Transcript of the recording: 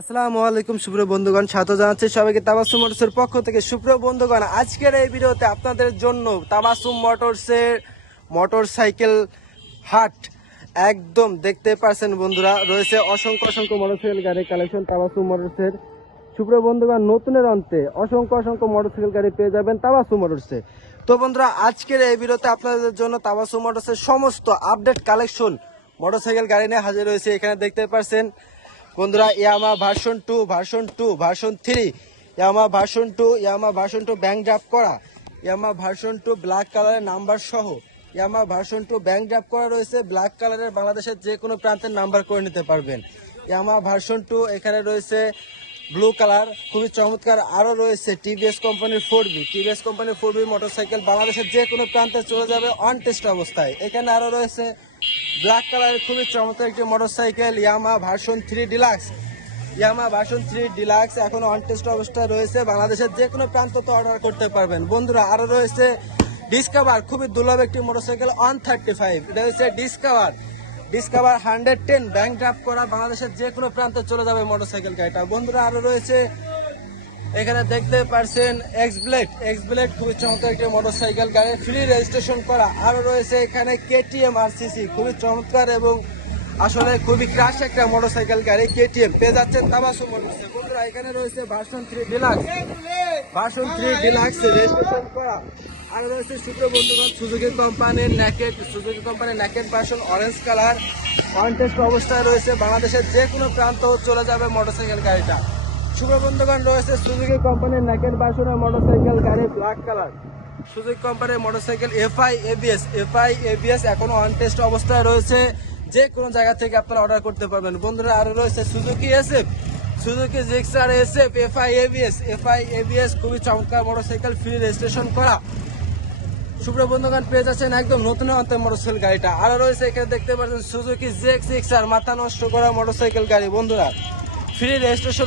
আসসালামু আলাইকুম সুপ্রিয় বন্ধুগণ, স্বাগত জানাচ্ছি সবাইকে তাবাসসুম মোটরসের পক্ষ থেকে। সুপ্রিয় বন্ধুগণ, আজকের এই ভিডিওতে আপনাদের জন্য তাবাসসুম মোটরসের মোটরসাইকেল হাট একদম দেখতে পাচ্ছেন বন্ধুরা, রয়েছে অসংখ্য অসংখ্য মোটরসাইকেল গাড়ি কালেকশন তাবাসসুম মোটরসের। সুপ্রিয় বন্ধুগণ, নতুনের অন্তে অসংখ্য অসংখ্য মোটরসাইকেল গাড়ি পেয়ে যাবেন তাবাসসুম মোটরসে। তো বন্ধুরা, আজকের এই ভিডিওতে আপনাদের জন্য তাবাসসুম মোটরসের সমস্ত আপডেট কালেকশন মোটরসাইকেল গাড়ি নিয়ে হাজির রয়েছে। এখানে দেখতে পাচ্ছেন বন্ধুরা, ইয়ামা ভার্সন 2, ভার্সন 2, ভার্সন 3, ইয়ামা ভার্সন 2, ইয়ামা ভার্সন 2 ব্যাংক ড্রাফট করা, ইয়ামা ভার্সন 2 ব্ল্যাক কালারের নাম্বার সহ, ইয়ামা ভার্সন 2 ব্যাংক ড্রাফট করা রয়েছে ব্ল্যাক কালারের, বাংলাদেশের যে কোনো প্রান্তের নাম্বার করে নিতে পারবেন। ইয়ামা ভার্সন 2 এখানে রয়েছে ব্লু কালার, খুবই চমৎকার। আরও রয়েছে টিভিএস কোম্পানির 4B, টিভিএস কোম্পানির 4B মোটরসাইকেল, বাংলাদেশের যে কোনো প্রান্তে চলে যাবে অন টেস্ট অবস্থায়। এখানে আরও রয়েছে ব্ল্যাক কালারের খুবই চমৎকার একটি মোটরসাইকেল ইয়ামা ভার্সন 3 ডিলাক্স, ইয়ামা ভার্সন 3 ডিলাক্স এখন অন টেস্ট অবস্থায় রয়েছে, বাংলাদেশের যে কোনো প্রান্ত তো অর্ডার করতে পারবেন। বন্ধুরা, আরও রয়েছে ডিসকভার, খুবই দুর্লভ একটি মোটরসাইকেল অন 35, এটা হচ্ছে ডিসকভার 110 ব্যাংক ড্রাফট করা, বাংলাদেশের যে কোনো প্রান্তে চলে যাবে মোটরসাইকেল গাড়িটা। বন্ধুরা, আরও রয়েছে এখানে দেখতে পাচ্ছেন এক্স ব্লেড খুবই চমৎকার একটি মোটরসাইকেল গাড়ি, ফ্রি রেজিস্ট্রেশন করা। আরও রয়েছে এখানে কেটিএম আরসিসি, খুবই চমৎকার এবং আসলে খুবই ক্রাশ একটা মোটরসাইকেল গাড়ি কেটিএম পেয়ে যাচ্ছেন তাবাসসুম মোটরসে। বন্ধুরা, এখানে রয়েছে version 3 deluxe, version 3 deluxe registration করা। আর রয়েছে সুপ্রিয় বন্ধুগণ, সুজুকি কোম্পানির naked version orange colour on test অবস্থায় রয়েছে, বাংলাদেশের যে কোনো প্রান্ত চলে যাবে মোটরসাইকেল গাড়িটা। সুপ্রিয় বন্ধুগণ, রয়েছে সুজুকি কোম্পানির নেকেড ভার্সনের মোটরসাইকেল গাড়ি ব্ল্যাক কালার, সুজুকি কোম্পানির মোটরসাইকেল এফআই এবিএস এখনো অন টেস্ট অবস্থায় রয়েছে, যে কোনো জায়গা থেকে আপনারা অর্ডার করতে পারবেন। বন্ধুরা, আরো রয়েছে Suzuki Gixxer SF FI ABS খুবই চমৎকার মোটরসাইকেল, ফ্রি রেজিস্ট্রেশন করা। সুপ্রিয় বন্ধুগণ, পেয়ে যাচ্ছেন একদম নতুন অন্তের মোটরসাইকেল গাড়িটা। আরো রয়েছে এখানে দেখতে পাচ্ছেন সুজুকি জিক্সার মাথা নষ্ট করা মোটরসাইকেল গাড়ি, বন্ধুরা ফ্রি রেজিস্ট্রেশন